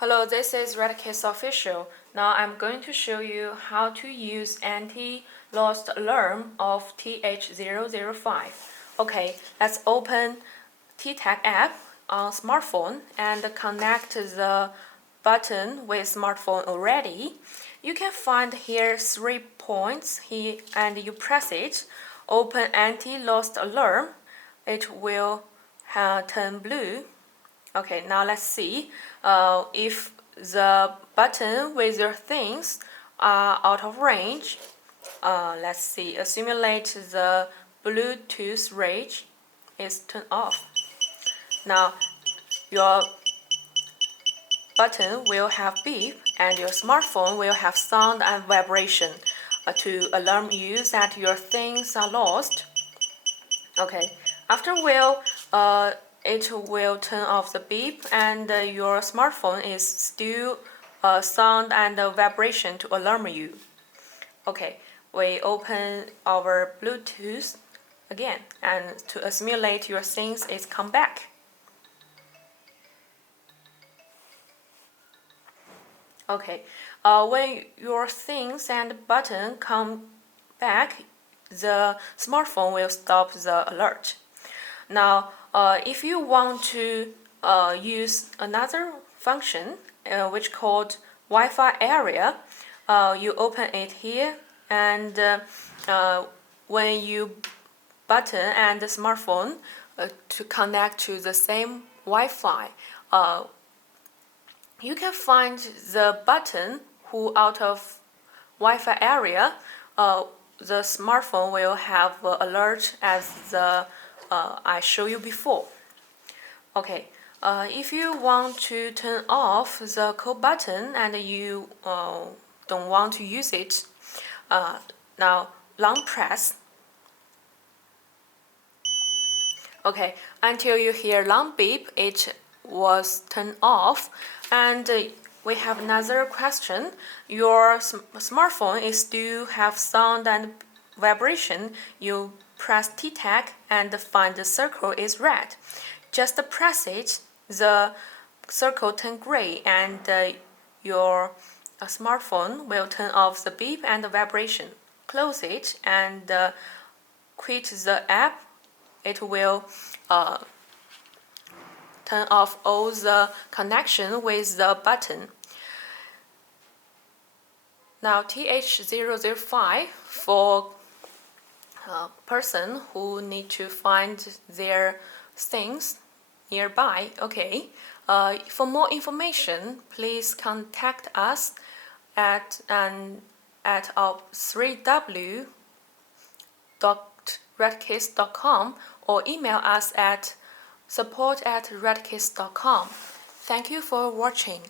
Hello, this is Retekess Official. Now I'm going to show you how to use anti-lost alarm of TH005. Okay, let's open TTAG app on smartphone and connect the button with smartphone already. You can find here 3 points here and you press it. Open anti-lost alarm. It will turn blue. Okay, now let's see if the button with your things are out of range. Let's see, simulate the Bluetooth range is turned off. Now your button will have beep and your smartphone will have sound and vibration to alarm you that your things are lost. Okay, after it will turn off the beep and your smartphone is still sound and vibration to alarm you. Okay, we open our Bluetooth again and to simulate your things is come back. Okay, when your things and button come back, the smartphone will stop the alert. Now, if you want to use another function which called Wi-Fi Area, you open it here, and when you button and the smartphone to connect to the same Wi-Fi, you can find the button who out of Wi-Fi area, the smartphone will have alert as the I showed you before. Okay, if you want to turn off the call button and you don't want to use it, now long press. Okay, until you hear long beep, it was turned off. And we have another question. Your smartphone is still have sound and vibration. You press TTAG and find the circle is red. Just press it, the circle turn gray, and your smartphone will turn off the beep and the vibration. Close it and quit the app. It will turn off all the connection with the button. Now TH005 for person who need to find their things nearby. Okay, for more information, please contact us at our 3w.retekess.com or email us at support@retekess.com. Thank you for watching.